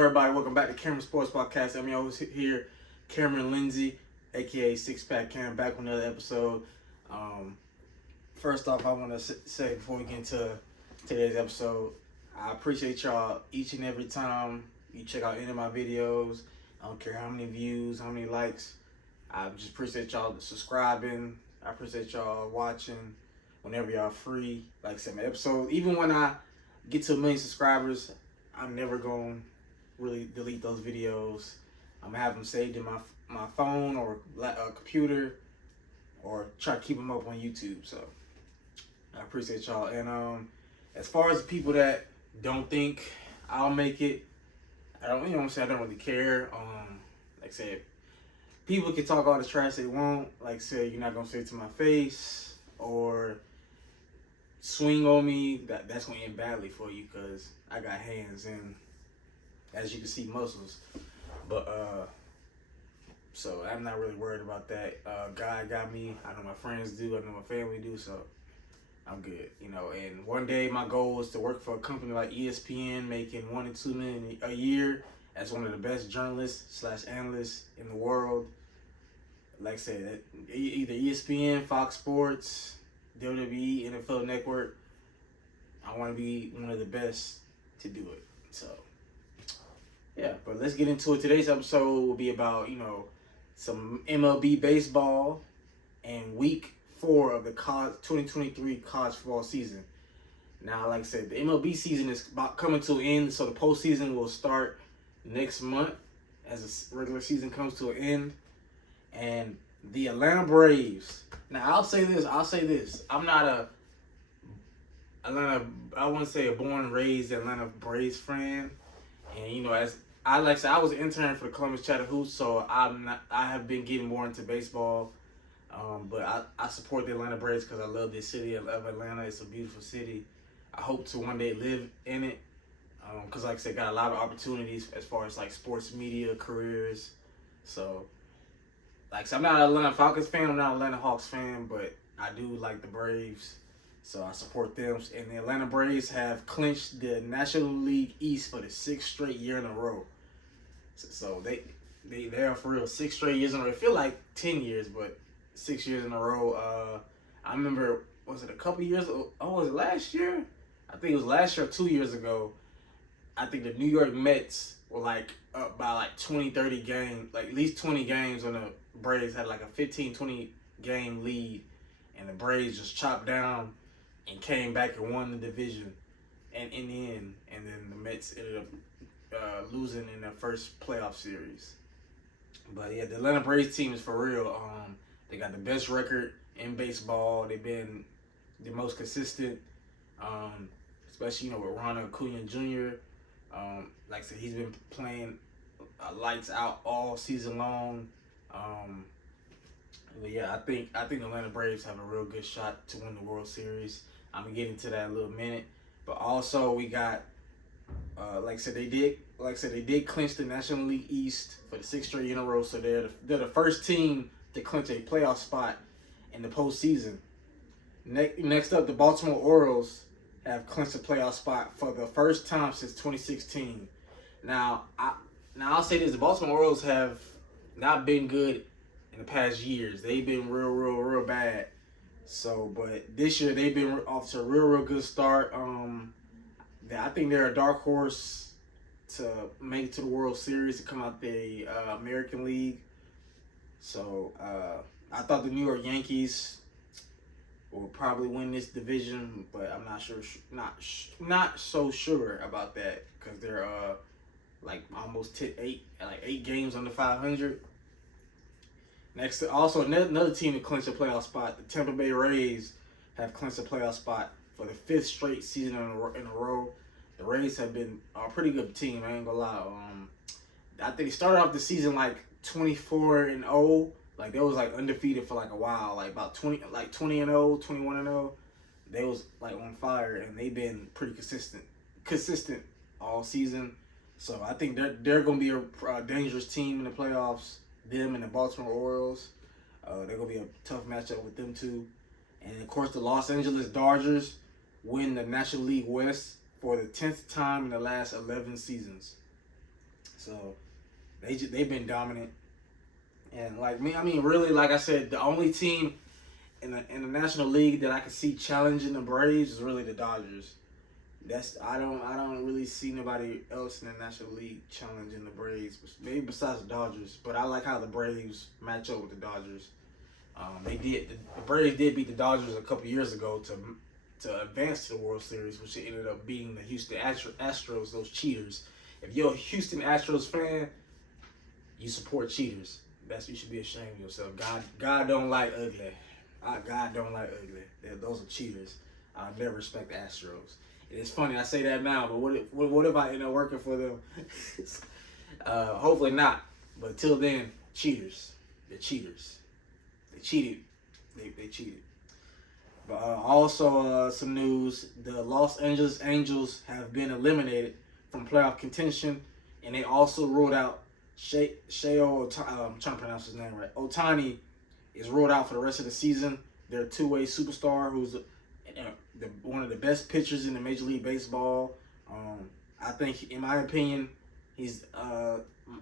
Everybody, welcome back to Cameron Sports Podcast. I'm your host here, Cameron Lindsay, aka Six Pack Cameron, back with another episode. Um, First off, I want to say before we get into today's episode, I appreciate y'all each and every time you check out any of my videos. I don't care how many views, how many likes. I just appreciate y'all subscribing. I appreciate y'all watching whenever y'all free. Like I said, my episode, even when I get to 1 million subscribers, I'm never going to really delete those videos. I'm gonna have them saved in my phone or computer, or try to keep them up on YouTube. So I appreciate y'all. And as far as people that don't think I'll make it, I don't. You know what I'm saying? I don't really care. Like I said, people can talk all the trash they want. Like I said, you're not gonna say it to my face or swing on me. That's gonna end badly for you because I got hands and, as you can see, muscles. But so I'm not really worried about that. God got me. I know my friends do. I know my family do. So I'm good. And one day my goal is to work for a company like ESPN, making $1 to $2 million a year as one of the best journalists / analysts in the world. Like I said, either ESPN, Fox Sports, WWE, NFL Network. I want to be one of the best to do it. So yeah, but let's get into it. Today's episode will be about, some MLB baseball and week 4 of the 2023 college football season. Now, like I said, the MLB season is about coming to an end, so the postseason will start next month as the regular season comes to an end. And the Atlanta Braves. Now, I'll say this. I'm not I wouldn't say a born and raised Atlanta Braves fan. And as I was an intern for the Columbus Chattahoochee, so I have been getting more into baseball. But I support the Atlanta Braves because I love this city. I love Atlanta. It's a beautiful city. I hope to one day live in it. Because like I said, got a lot of opportunities as far as like sports media careers. So like I said, I'm not an Atlanta Falcons fan. I'm not an Atlanta Hawks fan, but I do like the Braves. So I support them. And the Atlanta Braves have clinched the National League East for the 6th straight year in a row. So they are for real 6 straight years in a row. It feel like 10 years, but 6 years in a row. I remember, was it a couple years ago? Oh, was it last year? I think it was last year or 2 years ago. I think the New York Mets were like up by like 20, 30 games, like at least 20 games when the Braves had like a 15, 20 game lead. And the Braves just chopped down and came back and won the division. And in the end, and then the Mets ended up losing in their first playoff series. But yeah, the Atlanta Braves team is for real. They got the best record in baseball. They've been the most consistent, especially with Ronald Acuna Jr. Like I said, he's been playing lights out all season long. But yeah, I think the Atlanta Braves have a real good shot to win the World Series. I'm gonna get into that in a little minute. But also we got, like I said, they did clinch the National League East for the 6th straight year in a row. So they're the first team to clinch a playoff spot in the postseason. Next up, the Baltimore Orioles have clinched a playoff spot for the first time since 2016. Now I'll say this: the Baltimore Orioles have not been good in the past years. They've been real bad. So, but this year they've been off to a real good start. I think they're a dark horse to make it to the World Series, to come out the American League. So I thought the New York Yankees will probably win this division, but I'm not sure. Not so sure about that because they're like almost 8 games under 500. Next, also another team to clinch a playoff spot, the Tampa Bay Rays have clinched a playoff spot for the 5th straight season in a row. The Rays have been a pretty good team. I ain't gonna lie. I think they started off the season like 24-0. Like they was like undefeated for like a while, like about 20-0, 21-0. They was like on fire, and they've been pretty consistent all season. So I think they're gonna be a dangerous team in the playoffs. Them and the Baltimore Orioles. They're gonna be a tough matchup with them too. And of course, the Los Angeles Dodgers win the National League West for the 10th time in the last 11 seasons. So they've been dominant. And like me, I mean, really, like I said, the only team in the National League that I can see challenging the Braves is really the Dodgers. I don't really see nobody else in the National League challenging the Braves, maybe besides the Dodgers. But I like how the Braves match up with the Dodgers. The Braves did beat the Dodgers a couple years ago to advance to the World Series, which ended up beating the Houston Astros, those cheaters. If you're a Houston Astros fan, you support cheaters. You should be ashamed of yourself. God don't like ugly. God don't like ugly. Those are cheaters. I'll never respect the Astros. It's funny I say that now, but what if I end up working for them? Hopefully not. But till then, cheaters. They're cheaters. They cheated. They cheated. But also some news: the Los Angeles Angels have been eliminated from playoff contention, and they also ruled out Shohei Ohtani. I'm trying to pronounce his name right. Ohtani is ruled out for the rest of the season. Their two-way superstar, who's one of the best pitchers in the Major League Baseball. I think, in my opinion, he's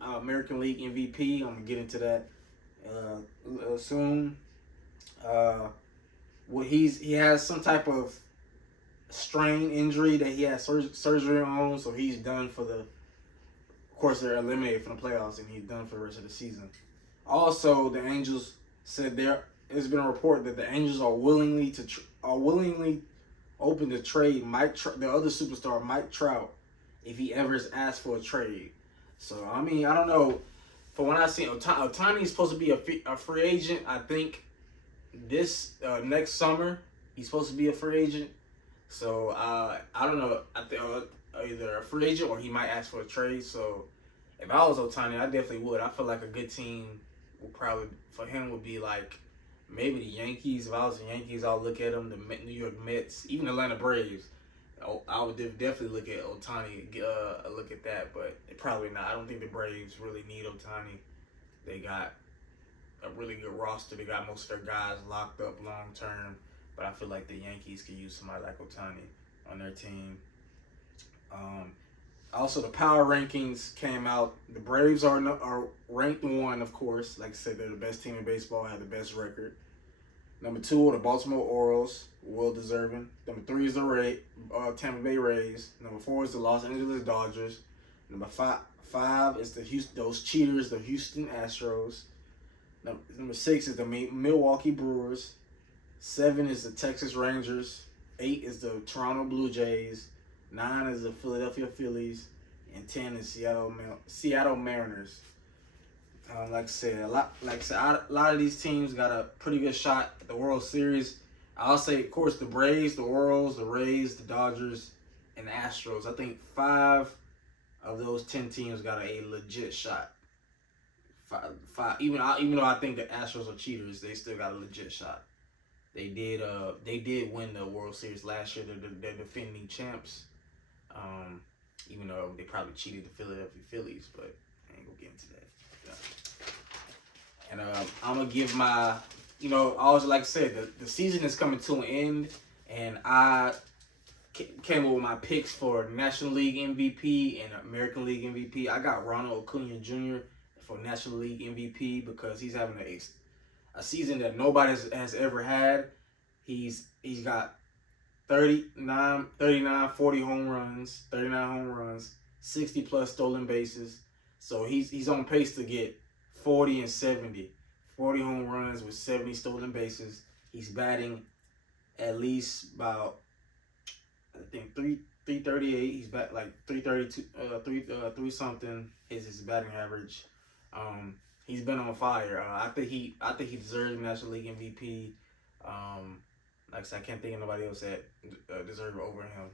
American League MVP. I'm gonna get into that soon. He has some type of strain injury that he has surgery on, so he's done for the. Of course, they're eliminated from the playoffs, and he's done for the rest of the season. Also, the Angels said there's been a report that the Angels are willingly open to trade the other superstar Mike Trout if he ever is asked for a trade. So I mean, I don't know. From what I see, Ohtani is supposed to be a free agent. I think this next summer he's supposed to be a free agent. So I don't know. I think either a free agent or he might ask for a trade. So if I was Ohtani, I definitely would. I feel like a good team would be like maybe the Yankees. If I was the Yankees, I'll look at them. The New York Mets, even the Atlanta Braves. I would definitely look at Ohtani. Look at that, but probably not. I don't think the Braves really need Ohtani. They got a really good roster. They got most of their guys locked up long term. But I feel like the Yankees could use somebody like Ohtani on their team. Also, the power rankings came out. The Braves are ranked 1, of course. Like I said, they're the best team in baseball, have the best record. Number 2 are the Baltimore Orioles, well deserving. Number 3 is the Tampa Bay Rays. Number 4 is the Los Angeles Dodgers. Number 5 is those cheaters, the Houston Astros. Number 6 is the Milwaukee Brewers. 7 is the Texas Rangers. 8 is the Toronto Blue Jays. 9 is the Philadelphia Phillies. And 10 is Seattle Mariners. Like I said, a lot of these teams got a pretty good shot at the World Series. I'll say, of course, the Braves, the Orioles, the Rays, the Dodgers, and the Astros. I think 5 of those 10 teams got a legit shot. Even though I think the Astros are cheaters, they still got a legit shot. They did win the World Series last year. They're defending champs. Even though they probably cheated the Philadelphia Phillies, but I ain't gonna get into that. And I'm gonna give my, always like I said, the season is coming to an end, and I came up with my picks for National League MVP and American League MVP. I got Ronald Acuna Jr. for National League MVP because he's having a season that nobody has ever had. He's got 39, 40 home runs, 39 home runs, 60 plus stolen bases. So he's on pace to get 40 and 70. 40 home runs with 70 stolen bases. He's batting at least about, I think, 338. He's bat like 332, 3 something is his batting average. He's been on fire. I think he deserves National League MVP. Like I said, I can't think of nobody else that deserves it over him.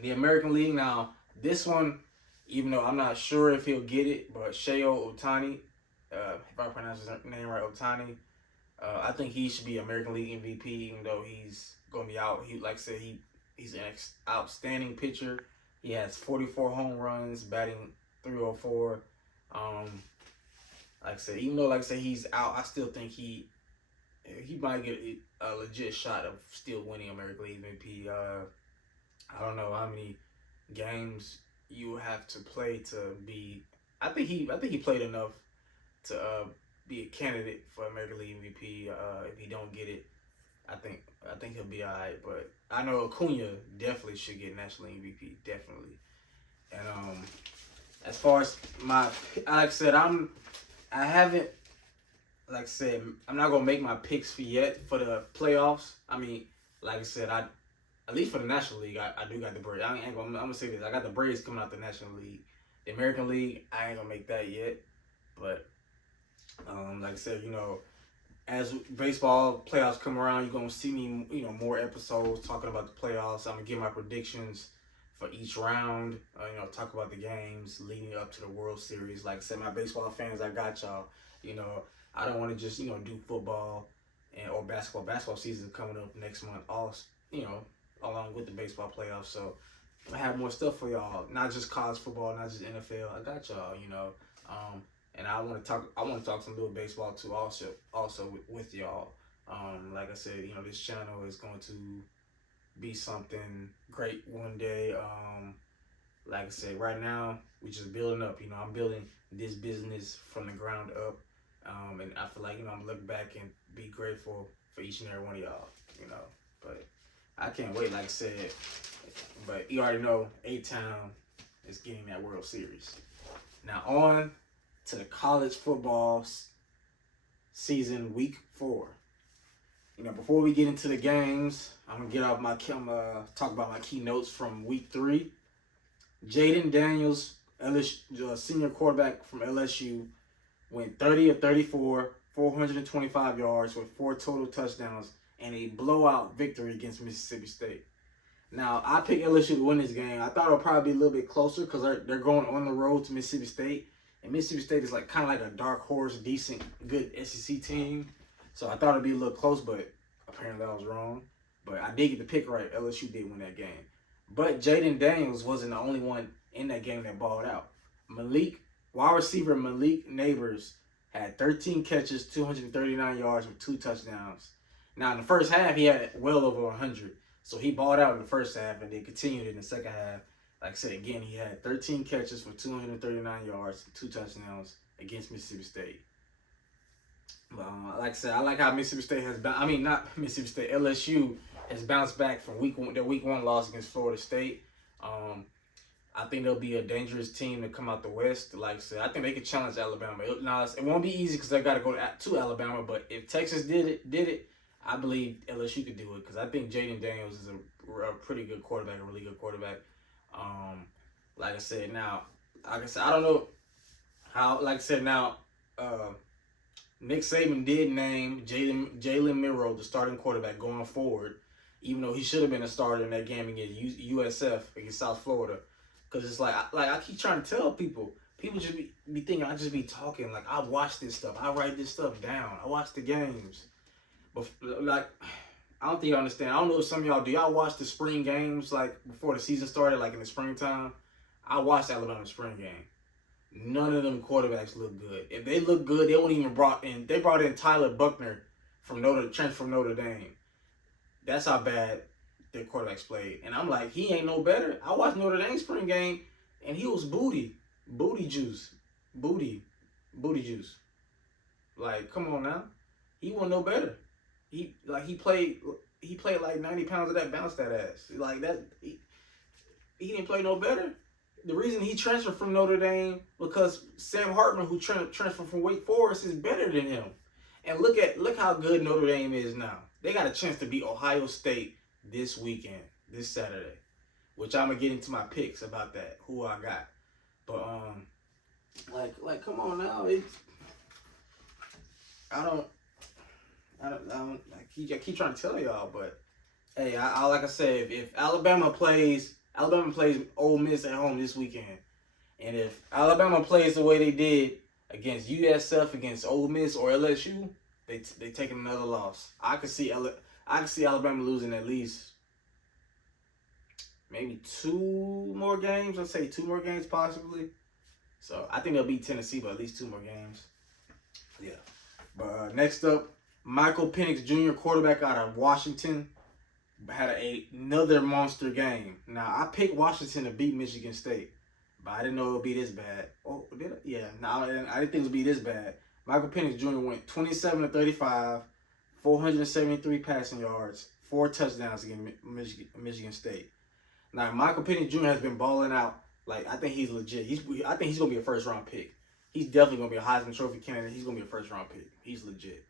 The American League, now, this one, even though I'm not sure if he'll get it, but Shohei Ohtani, if I pronounce his name right, Ohtani, I think he should be American League MVP, even though he's going to be out. Like I said, he's an outstanding pitcher. He has 44 home runs, batting 304. Like I said, even though, he's out, I still think he might get a legit shot of still winning American League MVP. I don't know how many games you have to play to be I think he played enough to be a candidate for American League MVP. If he don't get it, I think he'll be alright. But I know Acuna definitely should get National League MVP, definitely. And as far as like I said, I haven't like I said, I'm not gonna make my picks for yet for the playoffs. I mean, like I said, at least for the National League, I do got the Braves. I'm gonna say this: I got the Braves coming out the National League. The American League, I ain't gonna make that yet. But like I said, as baseball playoffs come around, you're gonna see me, more episodes talking about the playoffs. I'm gonna give my predictions for each round. Talk about the games leading up to the World Series. Like I said, my baseball fans, I got y'all. I don't want to just do football or basketball. Basketball season is coming up next month. Also, along with the baseball playoffs. So I have more stuff for y'all. Not just college football, not just NFL. I got y'all. And I want to talk some little baseball too. Also with y'all. Like I said, this channel is going to be something great one day. Like I said, right now we just building up. I'm building this business from the ground up. And I feel like I'm gonna look back and be grateful for each and every one of y'all. But I can't wait. Like I said, but you already know A-Town is getting that World Series. Now on to the college football season, week 4. Before we get into the games, I'm gonna talk about my key notes from week 3. Jaden Daniels, LSU, senior quarterback from LSU, went 30 of 34, 425 yards with 4 total touchdowns and a blowout victory against Mississippi State. Now, I picked LSU to win this game. I thought it would probably be a little bit closer because they're going on the road to Mississippi State. And Mississippi State is kind of like a dark horse, decent, good SEC team. So I thought it'd be a little close, but apparently I was wrong. But I did get the pick right. LSU did win that game. But Jaden Daniels wasn't the only one in that game that balled out. Wide receiver Malik Neighbors had 13 catches, 239 yards with 2 touchdowns. Now, in the first half, he had well over 100. So he balled out in the first half and then continued in the second half. Like I said, again, he had 13 catches for 239 yards, 2 touchdowns against Mississippi State. But like I said, I like how Mississippi State not Mississippi State, LSU has bounced back from their week 1 loss against Florida State. I think they'll be a dangerous team to come out the West. Like I said, I think they could challenge Alabama. It won't be easy because they got to go to Alabama. But if Texas did it, I believe LSU could do it because I think Jaden Daniels is a pretty good quarterback, a really good quarterback. Like I said, I don't know how. Like I said, now Nick Saban did name Jalen Milroe the starting quarterback going forward, even though he should have been a starter in that game against USF against South Florida. Because it's like I keep trying to tell people just be thinking I just be talking. Like, I watch this stuff. I write this stuff down. I watch the games. But, I don't think you understand. I don't know if some of y'all, do y'all watch the spring games, before the season started, in the springtime? I watched Alabama spring game. None of them quarterbacks look good. If they look good, they brought in Tyler Buckner from Notre Dame. That's how bad their quarterbacks played. And I'm like, he ain't no better. I watched Notre Dame spring game, and he was booty juice. Come on now. He wasn't no better. He played like 90 pounds of that, bounced that ass. He didn't play no better. The reason he transferred from Notre Dame because Sam Hartman, who transferred from Wake Forest, is better than him. And look how good Notre Dame is now. They got a chance to beat Ohio State this weekend, this Saturday, which I'm gonna get into my picks about that, who I got. But come on now, I keep trying to tell y'all, but hey, like I said, if Alabama plays Ole Miss at home this weekend, and if Alabama plays the way they did against USF, against Ole Miss or LSU, they taking another loss. I could see Alabama losing at least maybe 2 more games. Let's say 2 more games possibly. So I think they'll beat Tennessee, but at least 2 more games. Yeah. But next up, Michael Penix Jr., quarterback out of Washington, had another monster game. Now, I picked Washington to beat Michigan State, but I didn't know it would be this bad. Oh, did I? yeah, now I didn't think it would be this bad. Michael Penix Jr. went 27 to 35, 473 passing yards, 4 touchdowns against Michigan State. Now Michael Penix Jr. has been balling out. Like I think he's legit. I think he's gonna be a first round pick. He's definitely gonna be a Heisman Trophy candidate. He's gonna be a first round pick. He's legit.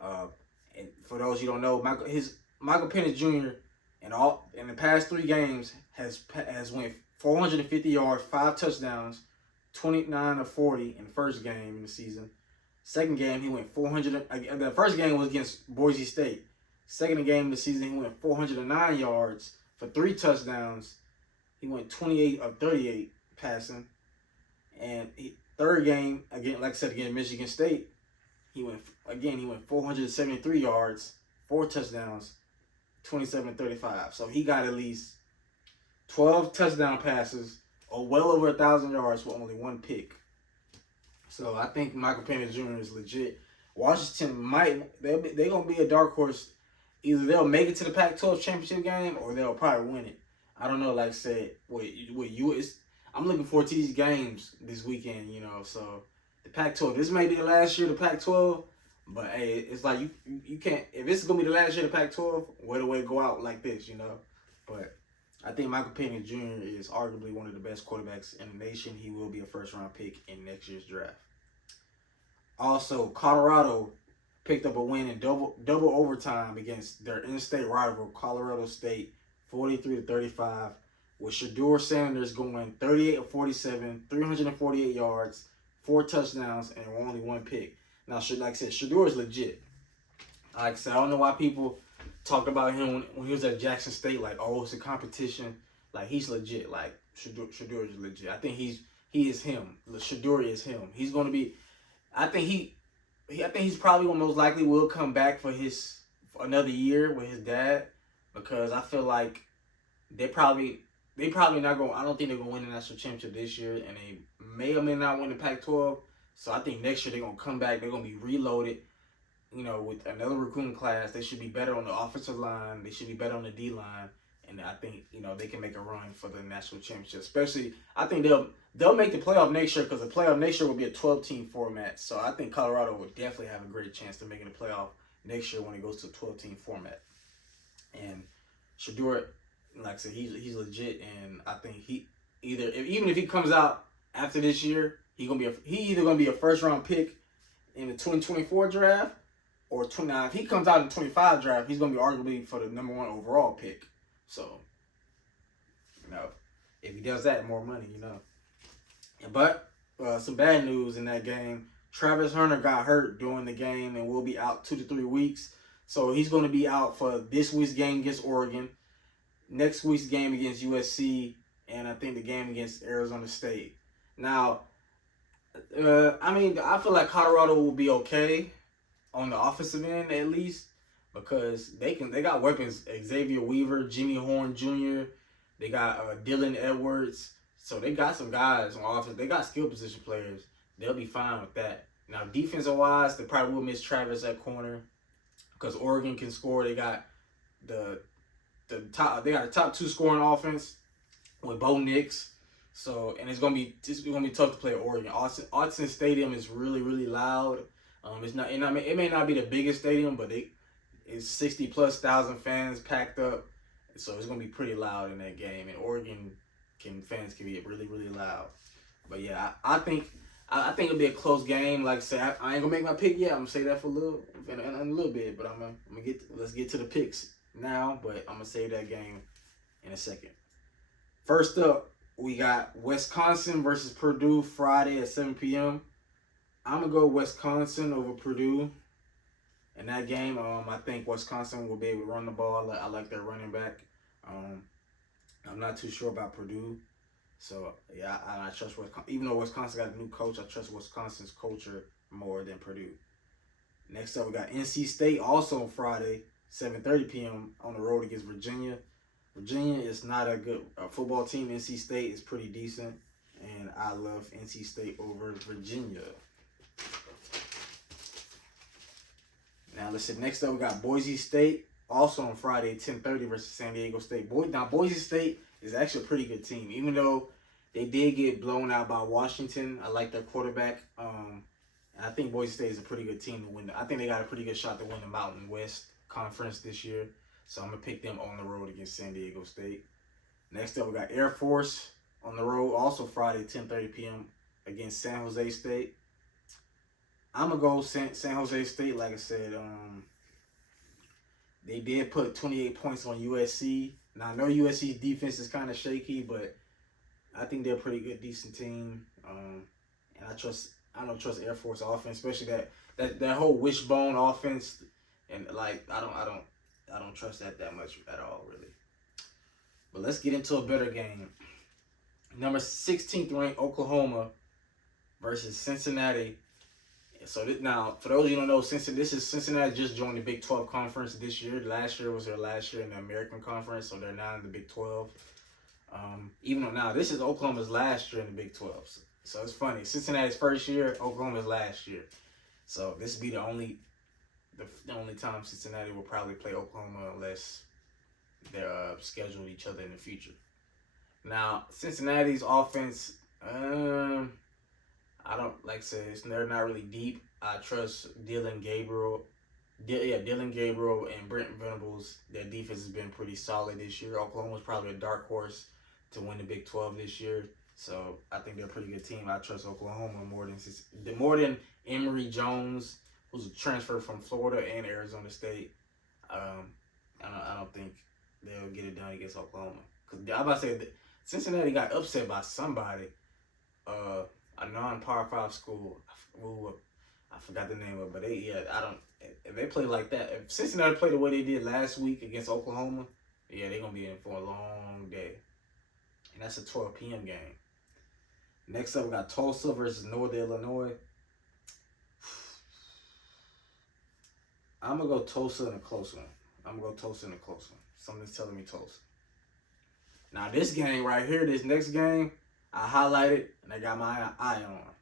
And for those you don't know, Michael Penix Jr. in the past 3 games has went 450 yards, 5 touchdowns, 29 of 40 in the first game in the season. Second game he went 400. The first game was against Boise State. Second game of the season he went 409 yards for 3 touchdowns. He went 28 of 38 passing. And third game, again, like I said, against Michigan State, he went 473 yards, 4 touchdowns, 27-35. So he got at least 12 touchdown passes, or well over 1,000 yards with only 1 pick. So I think Michael Penix Jr. is legit. Washington they're gonna be a dark horse. Either they'll make it to the Pac-12 championship game or they'll probably win it. I don't know. Like I said, I'm looking forward to these games this weekend. So the Pac-12. This may be the last year of the Pac-12, but hey, it's like you can't. If this is gonna be the last year of the Pac-12, where do we go out like this? But I think Michael Penix Jr. is arguably one of the best quarterbacks in the nation. He will be a first-round pick in next year's draft. Also, Colorado picked up a win in double overtime against their in-state rival, Colorado State, 43-35, with Shedeur Sanders going 38 of 47, 348 yards, 4 touchdowns, and only 1 pick. Now, like I said, Shedeur is legit. Like I said, I don't know why people talked about him when he was at Jackson State, like, oh, it's a competition. Like, he's legit. Like, Shedeur is legit. I think he is him. Shedeur is him. He's going to be, I think he's probably most likely will come back for another year with his dad, because I feel like they probably not going. I don't think they're going to win the national championship this year, and they may or may not win the Pac-12. So I think next year they're going to come back. They're going to be reloaded. With another recruiting class, they should be better on the offensive line. They should be better on the D line, and I think they can make a run for the national championship. Especially, I think they'll make the playoff next year, because the playoff next year will be a 12-team format. So I think Colorado will definitely have a great chance to make the playoff next year when it goes to a 12-team format. And Shedeur, like I said, he's legit, and I think even if he comes out after this year, he either gonna be a first-round pick in the 2024 draft. Or now, if he comes out in the 25 draft, he's going to be arguably for the number 1 overall pick. So, if he does that, more money, But some bad news in that game. Travis Hunter got hurt during the game and will be out 2 to 3 weeks. So, he's going to be out for this week's game against Oregon, next week's game against USC, and I think the game against Arizona State. Now, I feel like Colorado will be okay on the offensive end, at least, because they got weapons. Xavier Weaver, Jimmy Horn Jr., they got Dylan Edwards. So they got some guys on offense. They got skill position players. They'll be fine with that. Now, defensive wise, they probably will miss Travis at corner, because Oregon can score. They got the top 2 scoring offense with Bo Nix. So, and it's gonna be tough to play at Oregon. Autzen Stadium is really, really loud. It may not be the biggest stadium, but it's 60,000+ fans packed up, so it's gonna be pretty loud in that game. And Oregon fans can be really, really loud. But yeah, I think it'll be a close game. Like I said, I ain't gonna make my pick yet. I'm gonna say that for a little bit, but let's get to the picks now. But I'm gonna save that game in a second. First up, we got Wisconsin versus Purdue Friday at 7 p.m. I'm going to go Wisconsin over Purdue in that game. I think Wisconsin will be able to run the ball. I like their running back. I'm not too sure about Purdue. So, yeah, I trust Wisconsin. Even though Wisconsin got a new coach, I trust Wisconsin's culture more than Purdue. Next up, we got NC State also on Friday, 7:30 p.m. on the road against Virginia. Virginia is not a good football team. NC State is pretty decent, and I love NC State over Virginia. Now, listen, next up we got Boise State, also on Friday, 10:30 versus San Diego State. Boise State is actually a pretty good team. Even though They did get blown out by Washington. I like their quarterback. And I think Boise State is a pretty good team to win. I think they got a pretty good shot to win the Mountain West Conference this year. So I'm going to pick them on the road against San Diego State. Next up, we got Air Force on the road, also Friday, 10:30 p.m. against San Jose State. I'm going to go San Jose State. Like I said, they did put 28 points on USC. Now, I know USC's defense is kind of shaky, but I think they're a pretty good, decent team. And I don't trust Air Force offense, especially that whole wishbone offense. And like, I don't trust that much at all, really. But let's get into a better game. Number 16th ranked Oklahoma versus Cincinnati. So now, for those of you who don't know, Cincinnati just joined the Big 12 conference this year. Last year was their last year in the American Conference, so they're now in the Big 12. Even though now this is Oklahoma's last year in the Big 12. So it's funny. Cincinnati's first year, Oklahoma's last year. So this will be the only time Cincinnati will probably play Oklahoma unless they're scheduled each other in the future. Now, Cincinnati's offense, I don't, like I said, they're not really deep. I trust Dillon Gabriel and Brent Venables. Their defense has been pretty solid this year. Oklahoma's probably a dark horse to win the Big 12 this year. So I think they're a pretty good team. I trust Oklahoma more than Emory Jones, who's a transfer from Florida and Arizona State. I don't think they'll get it done against Oklahoma. Because I'm about to say that Cincinnati got upset by somebody. A non-Power 5 school. I forgot the name of it, but if they play like that, if Cincinnati play the way they did last week against Oklahoma, they're going to be in for a long day. And that's a 12 p.m. game. Next up, we got Tulsa versus Northern Illinois. I'm going to go Tulsa in a close one. Something's telling me Tulsa. Now, this game right here, this next game, I highlighted and I got my eye on.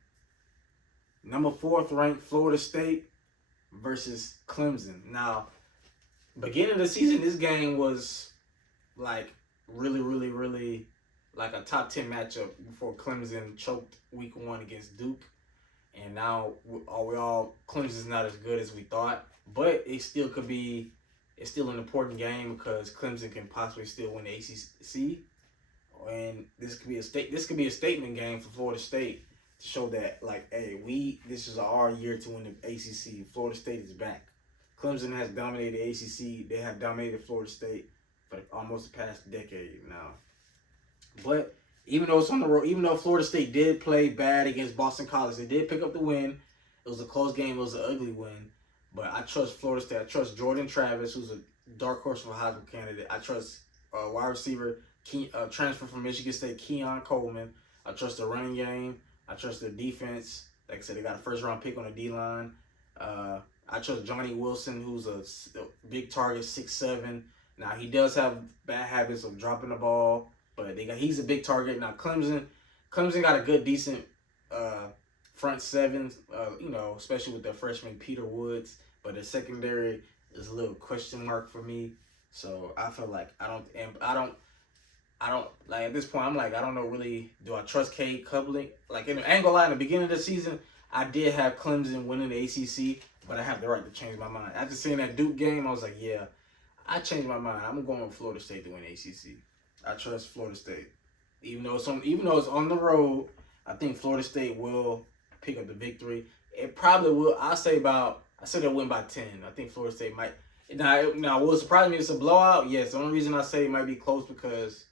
Number 4th ranked Florida State versus Clemson. Now, beginning of the season, this game was like really, really, really like a top 10 matchup before Clemson choked week 1 against Duke. And now Clemson's not as good as we thought, but it's still an important game because Clemson can possibly still win the ACC. And this could be a statement game for Florida State to show that, like, hey, this is our year to win the ACC. Florida State is back. Clemson has dominated the ACC. They have dominated Florida State for almost the past decade now. But even though it's on the road, even though Florida State did play bad against Boston College, they did pick up the win. It was a close game. It was an ugly win. But I trust Florida State. I trust Jordan Travis, who's a dark horse for a Heisman candidate. I trust wide receiver, transfer from Michigan State, Keon Coleman. I trust the running game. I trust their defense. Like I said, they got a first-round pick on the D-line. I trust Johnny Wilson, who's a big target, 6'7". Now, he does have bad habits of dropping the ball, but he's a big target. Now, Clemson got a good, decent front seven, especially with their freshman Peter Woods. But the secondary is a little question mark for me. So I feel like I don't like at this point. I'm like, I don't know really. Do I trust Cade Coupling? Like, in the beginning of the season, I did have Clemson winning the ACC, but I have the right to change my mind. After seeing that Duke game, I was like, yeah, I changed my mind. I'm going with Florida State to win the ACC. I trust Florida State, even though it's on the road. I think Florida State will pick up the victory. It probably will. I say they'll win by 10. I think Florida State might. Now, will it surprise me it's a blowout? Yes. The only reason I say it might be close because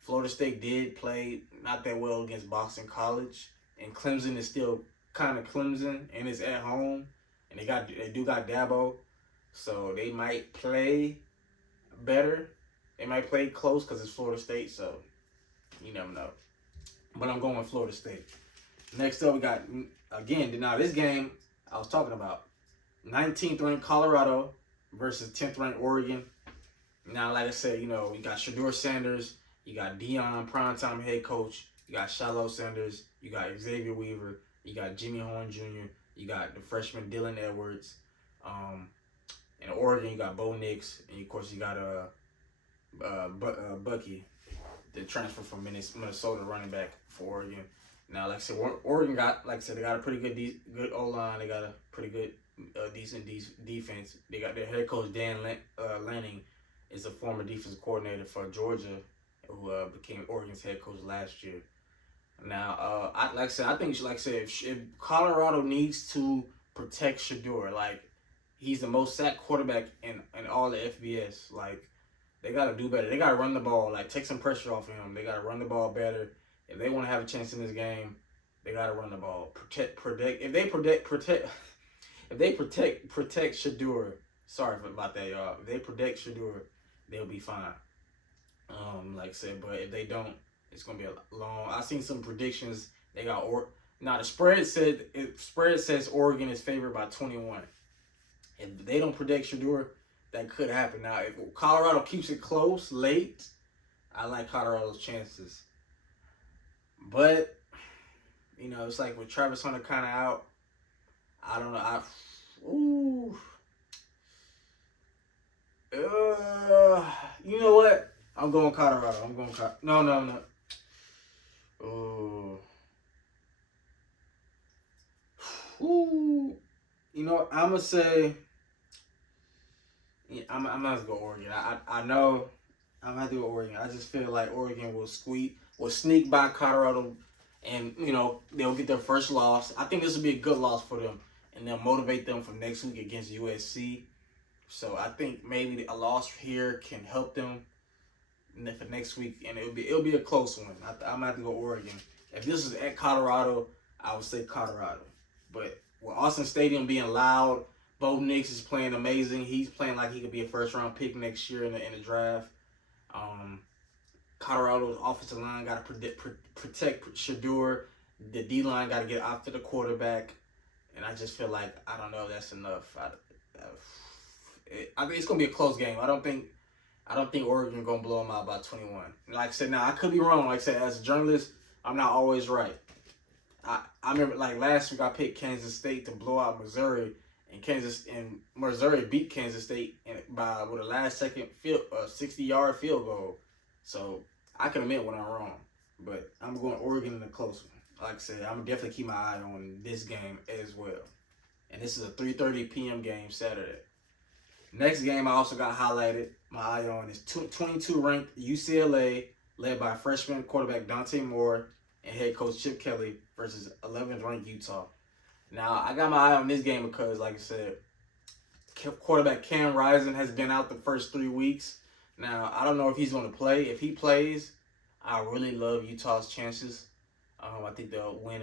Florida State did play not that well against Boston College, and Clemson is still kind of Clemson, and it's at home, and they do got Dabo, so they might play better. They might play close because it's Florida State, so you never know. But I'm going with Florida State. Next up, we got, again, now this game I was talking about, 19th ranked Colorado versus 10th ranked Oregon. Now, like I said, you got Shedeur Sanders, you got Deion, primetime head coach, you got Shiloh Sanders, you got Xavier Weaver, you got Jimmy Horn Jr., you got the freshman Dylan Edwards. In Oregon, you got Bo Nix, and of course you got Bucky. the transfer from Minnesota running back for Oregon. Now, like I said, Oregon got, like I said, they got a pretty good O line. They got a pretty good, decent defense. They got their head coach Dan Lanning is a former defensive coordinator for Georgia, who became Oregon's head coach last year. Now, like I said, I think, like I said, if Colorado needs to protect Shedeur, like he's the most sacked quarterback in all the FBS, like. They got to do better. They got to run the ball, like take some pressure off of him. They got to run the ball better. If they want to have a chance in this game, they got to run the ball. Protect. If they protect Shedeur. Sorry about that, y'all. If they protect Shedeur, they'll be fine. Like I said, but if they don't, it's gonna be a long. I seen some predictions. They got now the spread says Oregon is favored by 21. If they don't protect Shedeur, that could happen. Now, if Colorado keeps it close late, I like Colorado's chances. But, you know, it's like with Travis Hunter kind of out, I don't know. You know what? I'm going Colorado. No. You know, I'm going to say... I'm gonna have to go Oregon. I know I'm gonna have to go Oregon. I just feel like Oregon will sneak by Colorado, and you know they'll get their first loss. I think this will be a good loss for them, and they'll motivate them for next week against USC. So I think maybe a loss here can help them for next week, and it'll be a close one. I'm gonna have to go Oregon. If this is at Colorado, I would say Colorado, but with Austin Stadium being loud. Bo Nix is playing amazing. He's playing like he could be a first-round pick next year in the draft. Colorado's offensive line got to protect Shedeur. The D-line got to get after the quarterback. And I just feel like, I don't know, that's enough. I think it's going to be a close game. I don't think Oregon going to blow them out by 21. Like I said, now, I could be wrong. Like I said, as a journalist, I'm not always right. I remember, like, last week I picked Kansas State to blow out Missouri. And Missouri beat Kansas State by with a last-second 60-yard field goal. So I can admit when I'm wrong, but I'm going Oregon in a close one. Like I said, I'm definitely keep my eye on this game as well. And this is a 3:30 p.m. game Saturday. Next game I also got highlighted. My eye on is 22 ranked UCLA, led by freshman quarterback Dante Moore and head coach Chip Kelly versus 11th ranked Utah. Now, I got my eye on this game because, like I said, quarterback Cam Rising has been out the first 3 weeks. Now, I don't know if he's going to play. If he plays, I really love Utah's chances. I think they'll win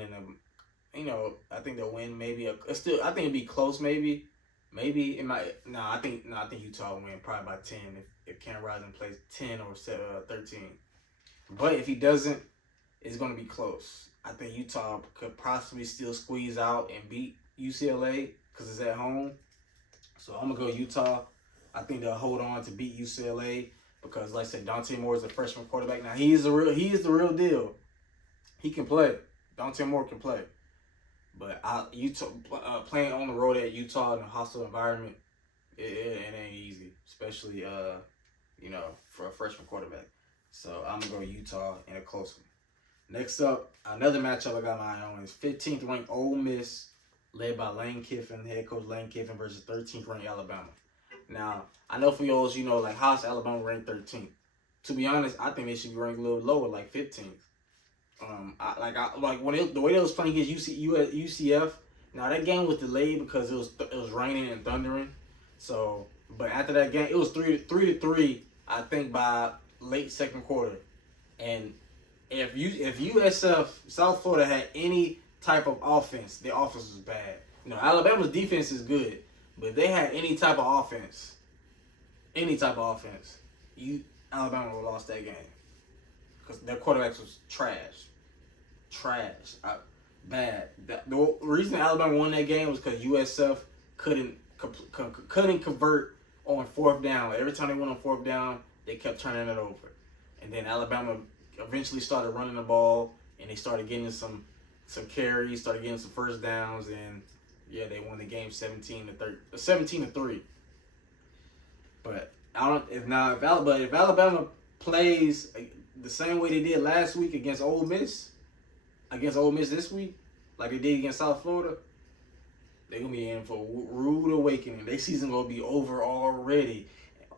I think they'll win maybe. I think it'd be close maybe. Maybe it might. I think Utah will win probably by 10 if Cam Rising plays 10 or 13. But if he doesn't, it's going to be close. I think Utah could possibly still squeeze out and beat UCLA because it's at home. So I'm going to go Utah. I think they'll hold on to beat UCLA because, like I said, Dante Moore is a freshman quarterback. Now, he is the real deal. He can play. Dante Moore can play. But Utah playing on the road at Utah in a hostile environment, it ain't easy, especially for a freshman quarterback. So I'm going to go Utah in a close one. Next up, another matchup I got my eye on is 15th ranked Ole Miss, led by Lane Kiffin, head coach Lane Kiffin versus 13th ranked Alabama. Now, I know for y'all, like how's Alabama ranked 13th? To be honest, I think they should be ranked a little lower, like 15th. The way they was playing against UCF. Now that game was delayed because it was raining and thundering. So, but after that game, it was 3-3. I think by late second quarter, and if USF South Florida had any type of offense, their offense was bad. Alabama's defense is good, but if they had any type of offense, Alabama would have lost that game because their quarterbacks was trash, bad. The reason Alabama won that game was because USF couldn't convert on fourth down. Every time they went on fourth down, they kept turning it over, and then Alabama eventually started running the ball, and they started getting some carries, started getting some first downs, and they won the game 17-3. But if Alabama plays the same way they did last week against Ole Miss this week, like they did against South Florida, they're going to be in for a rude awakening. Their season going to be over already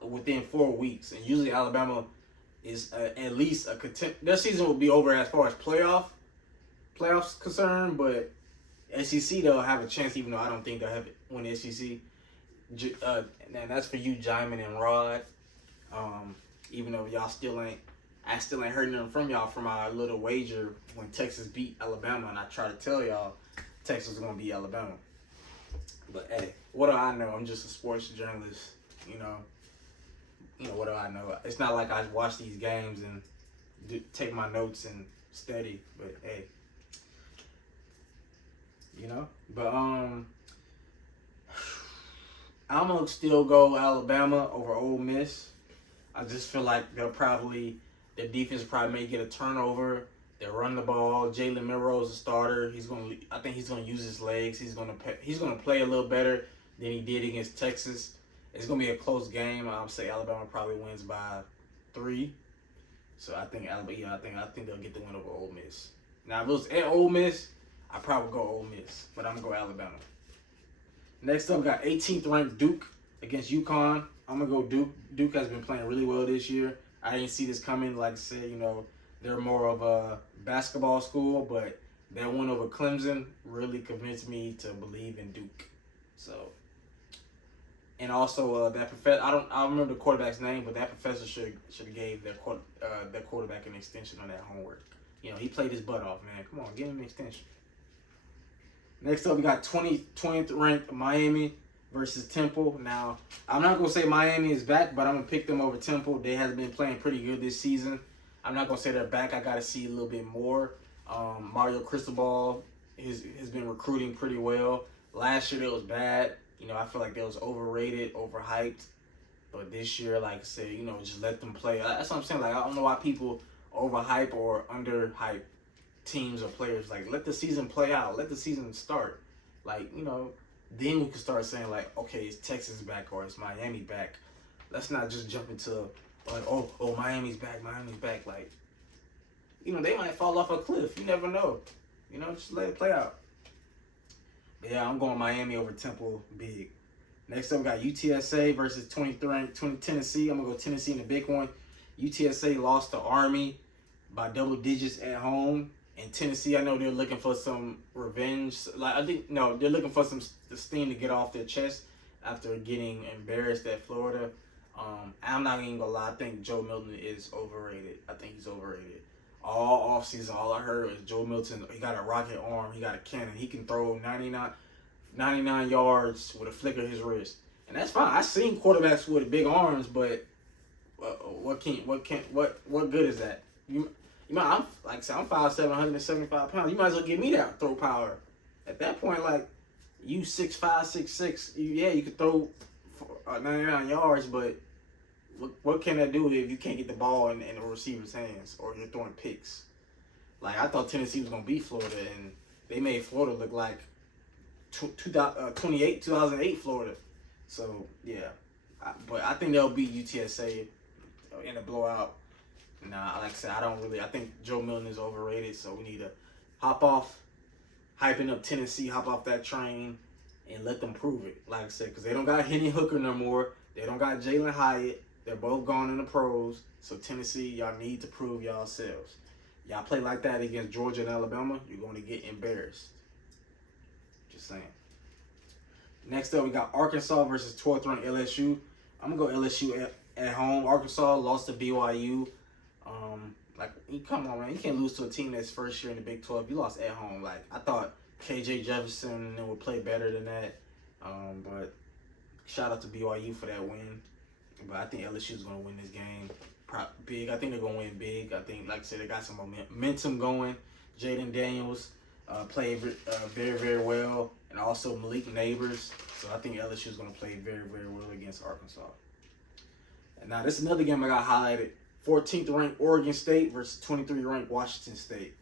within 4 weeks. And usually Alabama is at least a their season will be over as far as playoffs concerned, but SEC they'll have a chance, even though I don't think they'll have win the SEC. And that's for you, Jaimin and Rod. Even though I still ain't heard nothing from y'all from our little wager when Texas beat Alabama, and I try to tell y'all Texas is gonna beat Alabama. But hey, what do I know? I'm just a sports journalist, you know. What do I know? It's not like I watch these games and take my notes and study. But hey, But I'm gonna still go Alabama over Ole Miss. I just feel like their defense probably may get a turnover. They'll run the ball. Jalen Milroe's a starter. I think he's gonna use his legs. He's gonna play a little better than he did against Texas. It's gonna be a close game. I would say Alabama probably wins by 3. So I think Alabama. I think they'll get the win over Ole Miss. Now if it was at Ole Miss, I'd probably go Ole Miss, but I'm gonna go Alabama. Next up, we got 18th ranked Duke against UConn. I'm gonna go Duke. Duke has been playing really well this year. I didn't see this coming. Like I said, they're more of a basketball school, but that win over Clemson really convinced me to believe in Duke. So, and also that professor, I don't remember the quarterback's name, but that professor should have gave their quarterback an extension on that homework. He played his butt off, man. Come on, give him an extension. Next up, we got 20th ranked Miami versus Temple. Now, I'm not going to say Miami is back, but I'm going to pick them over Temple. They have been playing pretty good this season. I'm not going to say they're back. I got to see a little bit more. Mario Cristobal has been recruiting pretty well. Last year, it was bad. I feel like they was overrated, overhyped. But this year, like I said, just let them play. That's what I'm saying. Like, I don't know why people overhype or underhype teams or players. Like, let the season play out. Let the season start. Like, then we can start saying, like, okay, is Texas back or is Miami back? Let's not just jump into, like, oh, Miami's back. Like, they might fall off a cliff. You never know. Just let it play out. But yeah, I'm going Miami over Temple big. Next up, we got UTSA versus 23 ranked Tennessee. I'm going to go Tennessee in the big one. UTSA lost to Army by double digits at home. And Tennessee, I know they're looking for some revenge. They're looking for some steam to get off their chest after getting embarrassed at Florida. I'm not even gonna lie. I think Joe Milton is overrated. I think he's overrated. All offseason, all I heard was Joe Milton. He got a rocket arm. He got a cannon. He can throw 99 yards with a flick of his wrist, and that's fine. I've seen quarterbacks with big arms, but what good is that? I'm 5'7", 175 pounds. You might as well give me that throw power. At that point, like, you 6'5", 6'6", you could throw 99 yards, but what can that do if you can't get the ball in the receiver's hands or you're throwing picks? Like, I thought Tennessee was going to beat Florida, and they made Florida look like 2008 Florida. So, yeah. But I think they'll beat UTSA in a blowout. Nah, like I said, I think Joe Milton is overrated, so we need to hop off, hyping up Tennessee, hop off that train, and let them prove it, like I said, because they don't got Henny Hooker no more. They don't got Jalen Hyatt. They're both gone in the pros, so Tennessee, y'all need to prove yourselves. Y'all play like that against Georgia and Alabama, you're going to get embarrassed. Just saying. Next up, we got Arkansas versus 12th ranked LSU. I'm going to go LSU at home. Arkansas lost to BYU. Come on, man. You can't lose to a team that's first year in the Big 12. You lost at home. Like, I thought KJ Jefferson would play better than that. But shout out to BYU for that win. But I think LSU's going to win this game big. I think they're going to win big. I think, like I said, they got some momentum going. Jaden Daniels played very, very well. And also Malik Neighbors. So I think LSU's going to play very, very well against Arkansas. And now this is another game I got highlighted. 14th ranked Oregon State versus 23 ranked Washington State.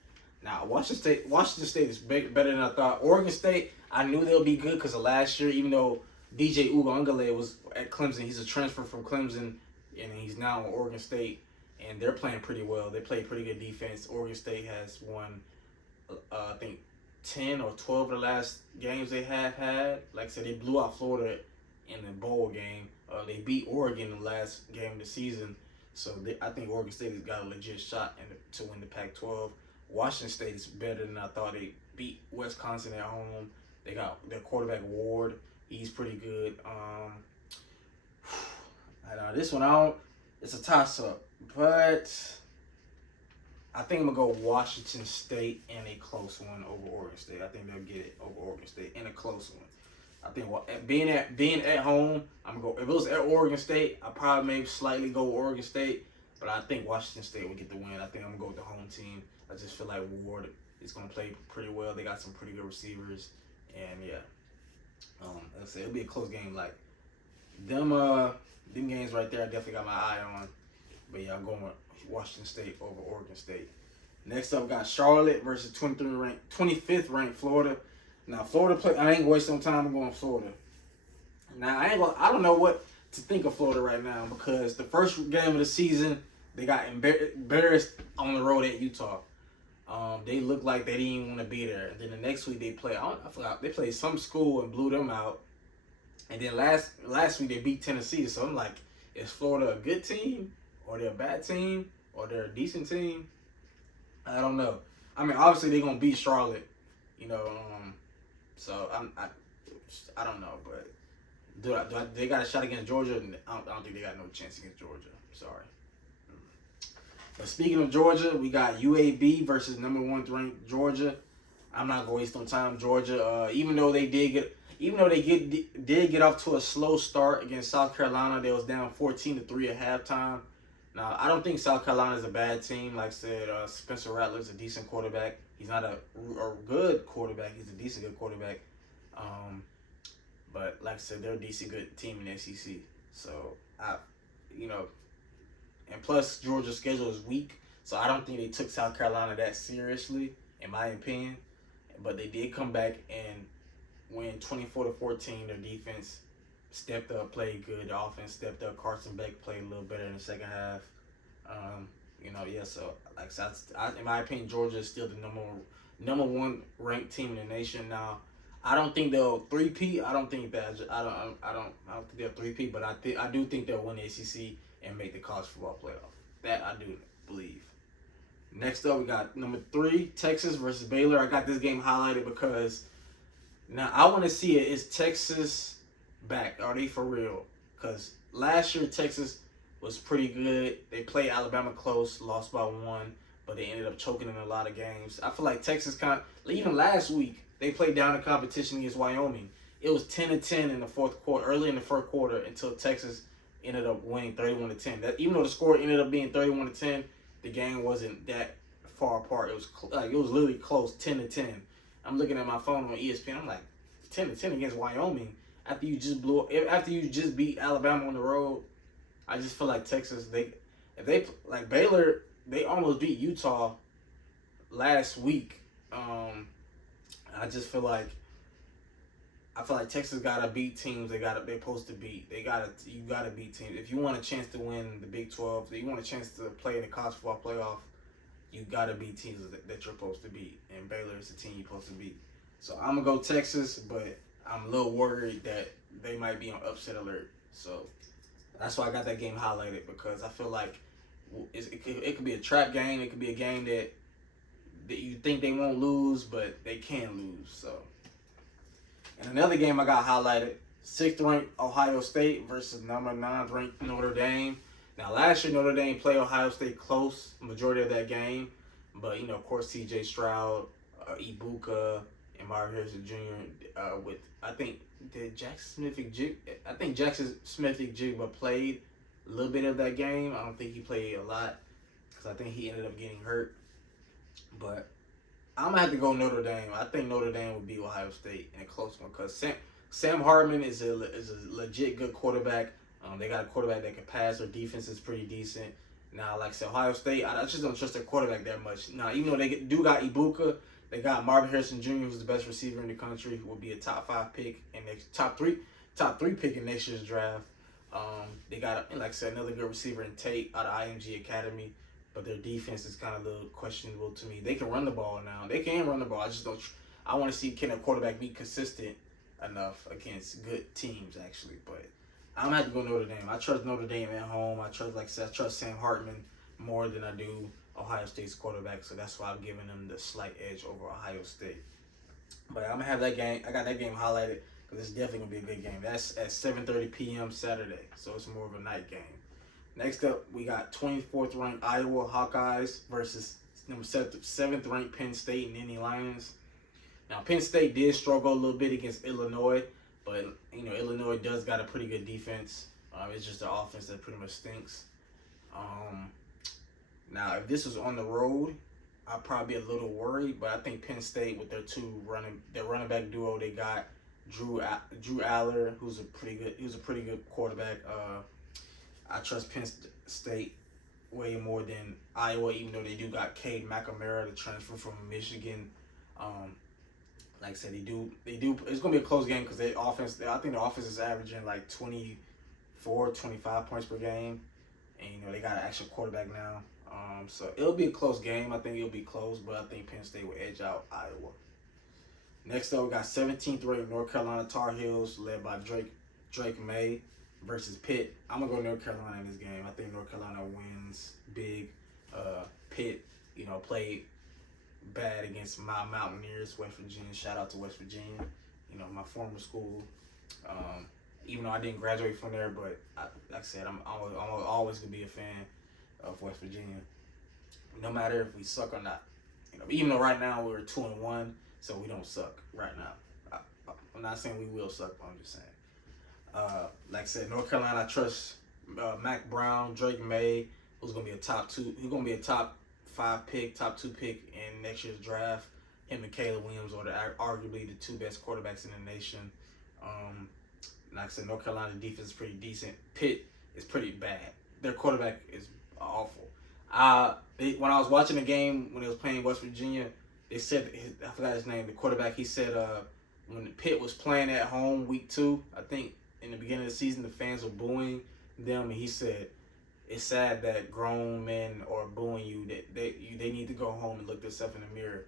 Now, Washington State is better than I thought. Oregon State, I knew they'll be good because of last year, even though DJ Uiagalelei was at Clemson. He's a transfer from Clemson, and he's now at Oregon State. and they're playing pretty well. They play pretty good defense. Oregon State has won, I think, 10 or 12 of the last games they have had. Like I said, they blew out Florida in the bowl game. They beat Oregon in the last game of the season. So I think Oregon State has got a legit shot to win the Pac-12. Washington State is better than I thought. They beat Wisconsin at home. They got their quarterback Ward. He's pretty good. This one it's a toss-up, but I think I'm going to go Washington State in a close one over Oregon State. I think they'll get it over Oregon State in a close one. I think being at home, I'm going to go. If it was at Oregon State, I'd probably maybe slightly go Oregon State, but I think Washington State will get the win. I think I'm going to go with the home team. I just feel like Ward is going to play pretty well. They got some pretty good receivers, and yeah. Like I said, it'll be a close game. Like them games right there, I definitely got my eye on. But yeah, I'm going with Washington State over Oregon State. Next up, got Charlotte versus 25th ranked Florida. Now Florida play. I ain't wasting no time. I'm going Florida. Now I don't know what to think of Florida right now because the first game of the season they got embarrassed on the road at Utah. They looked like they didn't even want to be there. And then the next week they play. I forgot they played some school and blew them out. And then last week they beat Tennessee. So I'm like, is Florida a good team or they're a bad team or they're a decent team? I don't know. I mean, obviously they're gonna beat Charlotte, you know. So I don't know, but they got a shot against Georgia? I don't think they got no chance against Georgia. Sorry. But speaking of Georgia, we got UAB versus number 1 ranked Georgia. I'm not gonna waste no time. Georgia, even though they did get off to a slow start against South Carolina, they was down 14-3 at halftime. Now I don't think South Carolina is a bad team. Like I said, Spencer Rattler's a decent quarterback. He's not a good quarterback. He's a decent good quarterback. But like I said, they're a decent good team in the SEC. So and plus Georgia's schedule is weak, so I don't think they took South Carolina that seriously, in my opinion. But they did come back and win 24-14. Their defense stepped up, played good. The offense stepped up. Carson Beck played a little better in the second half. So like in my opinion, Georgia is still the number 1 ranked team in the nation now. I don't think they'll three-peat. I don't think think they'll three-peat, but I do think they'll win the ACC and make the college football playoff. That I do believe. Next up, we got number 3, Texas versus Baylor. I got this game highlighted because now I want to see it. Is Texas back? Are they for real? Because last year, Texas was pretty good. They played Alabama close, lost by 1, but they ended up choking in a lot of games. I feel like Texas even last week, they played down the competition against Wyoming. It was 10-10 in the fourth quarter, early in the first quarter, until Texas ended up winning 31-10. Even though the score ended up being 31-10, the game wasn't that far apart. It was literally close, 10-10. I'm looking at my phone on ESPN. I'm like, 10-10 against Wyoming after you just beat Alabama on the road. I just feel like Texas, Baylor, they almost beat Utah last week. I just feel like Texas gotta beat teams they're supposed to beat. You gotta beat teams. If you want a chance to win the Big 12, if you want a chance to play in the college football playoff, you gotta beat teams that you're supposed to beat. And Baylor is the team you're supposed to beat. So I'm gonna go Texas, but I'm a little worried that they might be on upset alert. So that's why I got that game highlighted, because I feel like it could be a trap game. It could be a game that you think they won't lose, but they can lose. So, and another game I got highlighted, 6th ranked Ohio State versus number 9th ranked Notre Dame. Now, last year Notre Dame played Ohio State close majority of that game, but of course C.J. Stroud, Ibuka, and Marvin Harrison Jr. With I think Jackson Smith-Njigba played a little bit of that game. I don't think he played a lot because I think he ended up getting hurt. But I'm going to have to go Notre Dame. I think Notre Dame will beat Ohio State in a close one because Sam Hartman is a legit good quarterback. They got a quarterback that can pass. Their defense is pretty decent. Now, like I said, Ohio State, I just don't trust their quarterback that much. Now, even though they do got Ibuka, they got Marvin Harrison Jr., who's the best receiver in the country, who will be a top 5 pick and top three pick in next year's draft. They got, like I said, another good receiver in Tate out of IMG Academy, but their defense is kind of a little questionable to me. They can run the ball now. They can run the ball. I just don't. I want to see can a quarterback be consistent enough against good teams, actually. But I'm gonna have to go Notre Dame. I trust Notre Dame at home. I trust, like I said, I trust Sam Hartman more than I do Ohio State's quarterback. So that's why I'm giving them the slight edge over Ohio State. But I'm gonna have that game. I got that game highlighted because it's definitely gonna be a good game. That's at 7:30 p.m. Saturday, so it's more of a night game. Next up, we got 24th ranked Iowa Hawkeyes versus number 7th ranked Penn State and Nittany Lions. Now, Penn State did struggle a little bit against Illinois, but Illinois does got a pretty good defense. It's just the offense that pretty much stinks. Now, if this was on the road, I'd probably be a little worried, but I think Penn State with their running back duo, they got Drew Aller, who's a pretty good quarterback. I trust Penn State way more than Iowa, even though they do got Cade McNamara, the transfer from Michigan. Like I said, they do. It's gonna be a close game because I think the offense is averaging like 24, 25 points per game, and they got an actual quarterback now. So it'll be a close game. I think it'll be close, but I think Penn State will edge out Iowa. Next up, we got 17th ranked North Carolina Tar Heels, led by Drake May, versus Pitt. I'm gonna go North Carolina in this game. I think North Carolina wins big. Pitt, played bad against my Mountaineers, West Virginia. Shout out to West Virginia, my former school. Even though I didn't graduate from there, but like I said, I'm always gonna be a fan of West Virginia, no matter if we suck or not. Even though right now we're 2-1, so we don't suck right now. I'm not saying we will suck, but I'm just saying. Like I said, North Carolina, I trust Mac Brown, Drake May, who's gonna be a top 2. He's gonna be a top 5 pick, top 2 pick in next year's draft. Him and Caleb Williams are arguably the 2 best quarterbacks in the nation. Like I said, North Carolina defense is pretty decent. Pitt is pretty bad. Their quarterback is awful. When I was watching the game when they was playing West Virginia, they said, I forgot his name, the quarterback, he said when Pitt was playing at home week 2, I think in the beginning of the season, the fans were booing them, and he said, it's sad that grown men are booing you, that they need to go home and look themselves in the mirror.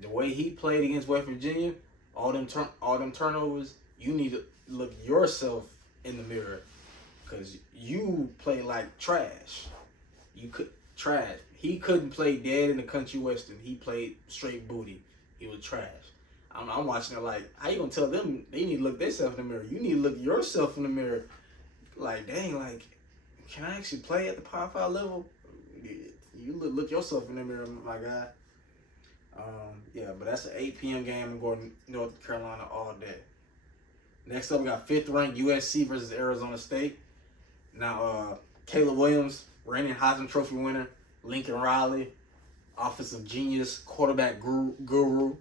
The way he played against West Virginia, all them turnovers, you need to look yourself in the mirror because you play like trash. Trash. He couldn't play dead in the country western. He played straight booty. He was trash. I'm watching it like, how you gonna tell them they need to look themselves in the mirror? You need to look yourself in the mirror. Like, dang, like, can I actually play at the Power 5 level? You look yourself in the mirror, my guy. Yeah, but that's an 8 p.m. game. I'm going North Carolina all day. Next up, we got 5th ranked USC versus Arizona State. Now, Caleb Williams, reigning Heisman Trophy winner, Lincoln Riley, offensive genius, quarterback guru.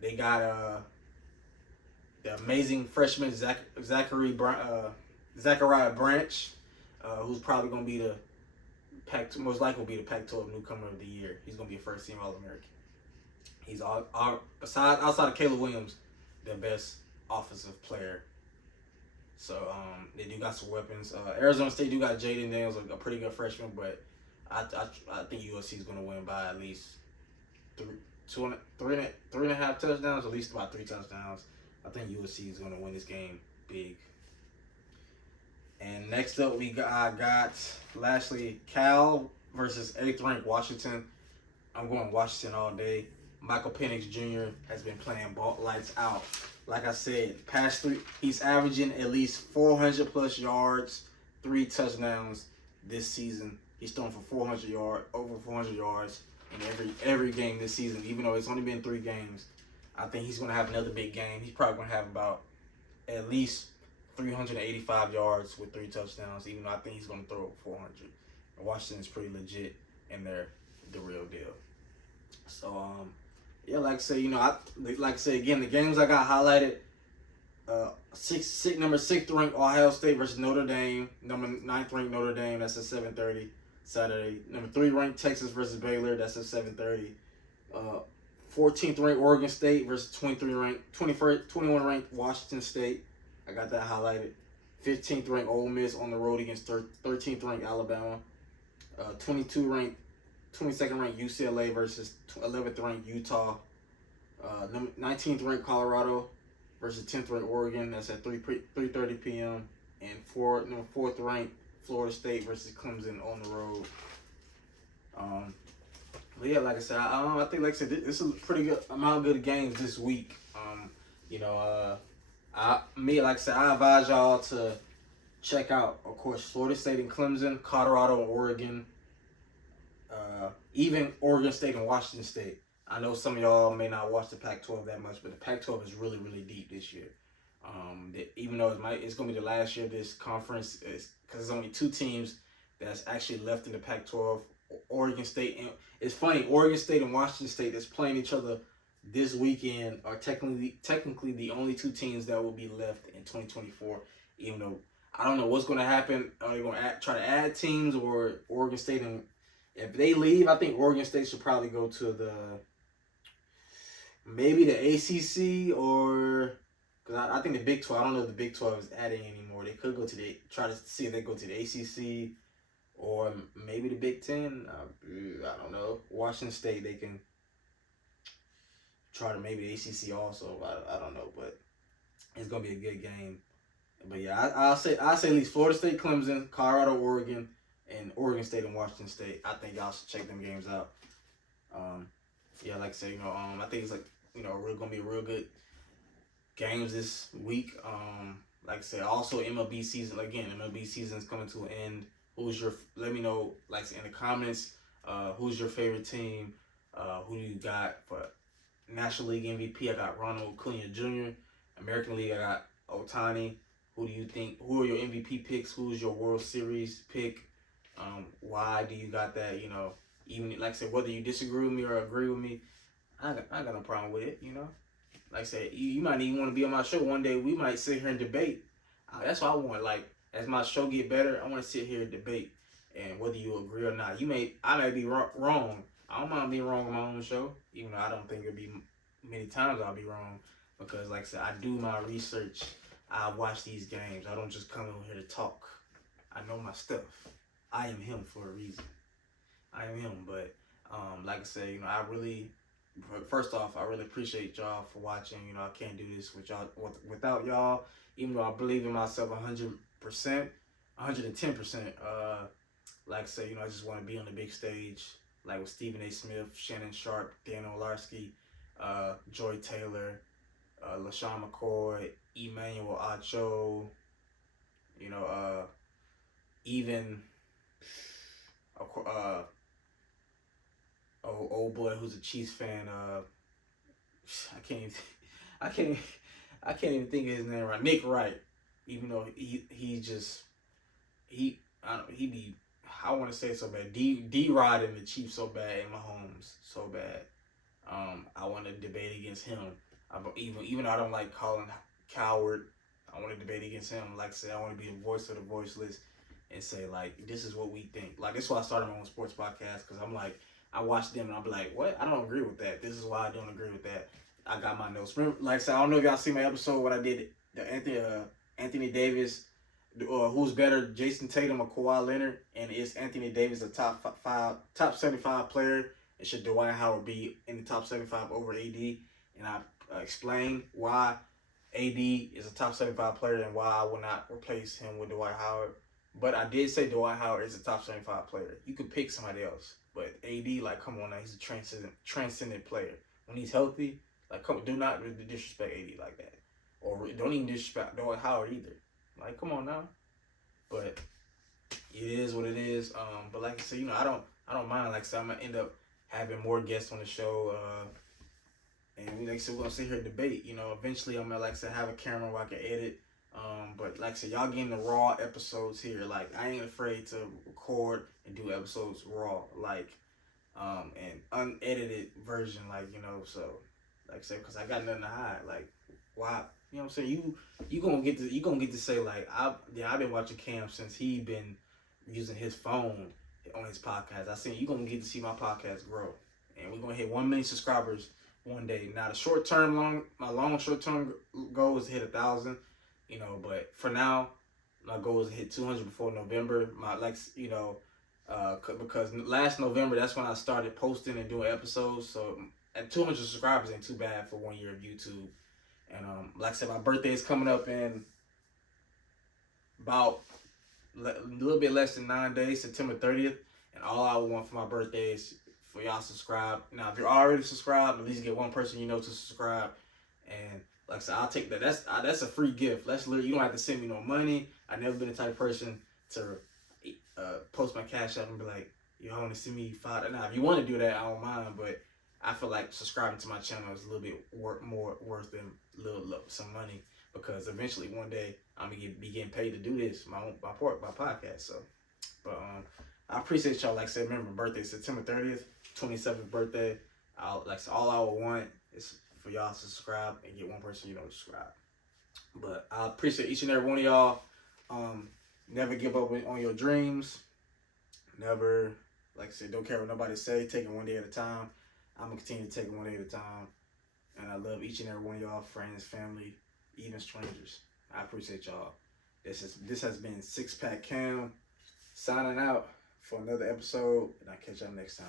They got the amazing freshman Zachariah Branch, who's probably going to be most likely will be the Pac-12 newcomer of the year. He's going to be a first-team All-American. He's outside of Caleb Williams, the best offensive player. So they do got some weapons. Arizona State do got Jaden Daniels, a pretty good freshman, but I think USC is going to win by at least three and a half touchdowns, at least about 3 touchdowns. I think USC is going to win this game big. And next up, we got lastly Cal versus 8th ranked Washington. I'm going Washington all day. Michael Penix Jr. has been playing ball lights out. Like I said, past 3, he's averaging at least 400 plus yards, 3 touchdowns this season. He's thrown for over 400 yards in every game this season. Even though it's only been 3 games, I think he's going to have another big game. He's probably going to have about at least 385 yards with 3 touchdowns. Even though I think he's going to throw 400. Washington's pretty legit, and they're the real deal. So yeah, like I say, again, the games I got highlighted. Number 6th ranked Ohio State versus Notre Dame. Number 9th ranked Notre Dame. That's at 7:30 Saturday. Number 3 ranked Texas versus Baylor. That's at 7:30. 14th ranked Oregon State versus 21 ranked Washington State. I got that highlighted. 15th ranked Ole Miss on the road against 13th ranked Alabama. 22nd ranked UCLA versus 11th ranked Utah. 19th ranked Colorado versus 10th ranked Oregon. That's at 3:30 p.m. And 4th ranked Florida State versus Clemson on the road. But yeah, like I said, I think, like I said, this is a pretty good amount of good games this week. Like I said, I advise y'all to check out, of course, Florida State and Clemson, Colorado and Oregon, even Oregon State and Washington State. I know some of y'all may not watch the Pac-12 that much, but the Pac-12 is really, really deep this year. Even though it's going to be the last year of this conference, because there's only 2 teams that's actually left in the Pac-12. Oregon State, and it's funny, Oregon State and Washington State that's playing each other this weekend are technically the only 2 teams that will be left in 2024. Even though I don't know what's going to happen, are they going to try to add teams, or Oregon State, and if they leave, I think Oregon State should probably go to maybe the ACC, or because I think the Big 12. I don't know if the Big 12 is adding anymore. They could try to see if they go to the ACC. Or maybe the Big Ten. I don't know. Washington State, they can try to maybe the ACC also. I don't know, but it's gonna be a good game. But yeah, I'll say at least Florida State, Clemson, Colorado, Oregon, and Oregon State and Washington State. I think y'all should check them games out. Yeah, like I said, I think it's we're gonna be real good games this week. Like I said, also MLB season is coming to an end. Let me know, like in the comments, who's your favorite team? Who do you got for National League MVP? I got Ronald Acuna Jr. American League, I got Ohtani. Who do you think? Who are your MVP picks? Who's your World Series pick? Why do you got that? Even like I said, whether you disagree with me or agree with me, I got no problem with it. Like I said, you might even want to be on my show one day. We might sit here and debate. That's what I want. Like, as my show get better, I want to sit here and debate, and whether you agree or not. I may be wrong. I don't mind being wrong on my own show, even though I don't think it'll be many times I'll be wrong, because like I said, I do my research. I watch these games. I don't just come over here to talk. I know my stuff. I am him for a reason. I am him, but like I said, first off, I really appreciate y'all for watching. I can't do this without y'all, even though I believe in myself 100%, 110%. Like I say, I just want to be on the big stage, like with Stephen A. Smith, Shannon Sharp, Dan Olarski, Joy Taylor, LaShawn McCoy, Emmanuel Acho, even old boy who's a Chiefs fan. I can't even think of his name right. Nick Wright, even though I want to say it so bad. D-Rod and the Chiefs so bad, and Mahomes so bad. I want to debate against him. Even though I don't like Colin Cowherd, I want to debate against him. Like I said, I want to be the voice of the voiceless and say, like, this is what we think. Like, that's why I started my own sports podcast, because I'm like, I watch them and I'll be like, what? I don't agree with that. This is why I don't agree with that. I got my notes. Remember, like I said, I don't know if y'all see my episode when I did the Anthony Davis, who's better, Jason Tatum or Kawhi Leonard, and is Anthony Davis a top 75 player, and should Dwight Howard be in the top 75 over AD? And I explained why AD is a top 75 player and why I will not replace him with Dwight Howard. But I did say Dwight Howard is a top 75 player. You could pick somebody else, but AD, like, come on now, he's a transcendent player. When he's healthy, like, do not disrespect AD like that, or don't even disrespect Dwight Howard either. Like, come on now. But it is what it is. But like I said, I don't mind. Like I said, I'm gonna end up having more guests on the show. And like I said, we're gonna sit here and debate. Eventually I'm gonna, like I said, have a camera where I can edit. But like I said, y'all getting the raw episodes here. Like, I ain't afraid to record and do episodes raw, like, and unedited version, like, so like I said, because I got nothing to hide. Like, why? You know what I'm saying? You gonna get to say, like, I've been watching Cam since he been using his phone on his podcast. I seen you gonna get to see my podcast grow, and we're gonna hit 1 million subscribers one day. Now my long short term goal is to hit 1,000. But for now, My goal is to hit 200 before November. Because last November, that's when I started posting and doing episodes. So, at 200 subscribers ain't too bad for 1 year of YouTube. And like I said, my birthday is coming up in about a little bit less than 9 days, September 30th. And all I want for my birthday is for y'all to subscribe. Now, if you're already subscribed, at least get one person you know to subscribe. And like I said, I'll take that. That's a free gift. You don't have to send me no money. I've never been the type of person to post my cash app and be like, you want to send me $5. Now, if you want to do that, I don't mind. But I feel like subscribing to my channel is a little bit more worth than some money, because eventually one day I'm gonna be getting paid to do this, my podcast. So, but I appreciate y'all. Like I said, remember, birthday September 30th, 27th birthday. All I would want is for y'all to subscribe and get one person you don't subscribe. But I appreciate each and every one of y'all. Never give up on your dreams. Never, like I said, don't care what nobody say. Take it one day at a time. I'm gonna continue to take it one day at a time. And I love each and every one of y'all, friends, family, even strangers. I appreciate y'all. This has been Six Pack Cam signing out for another episode, and I'll catch y'all next time.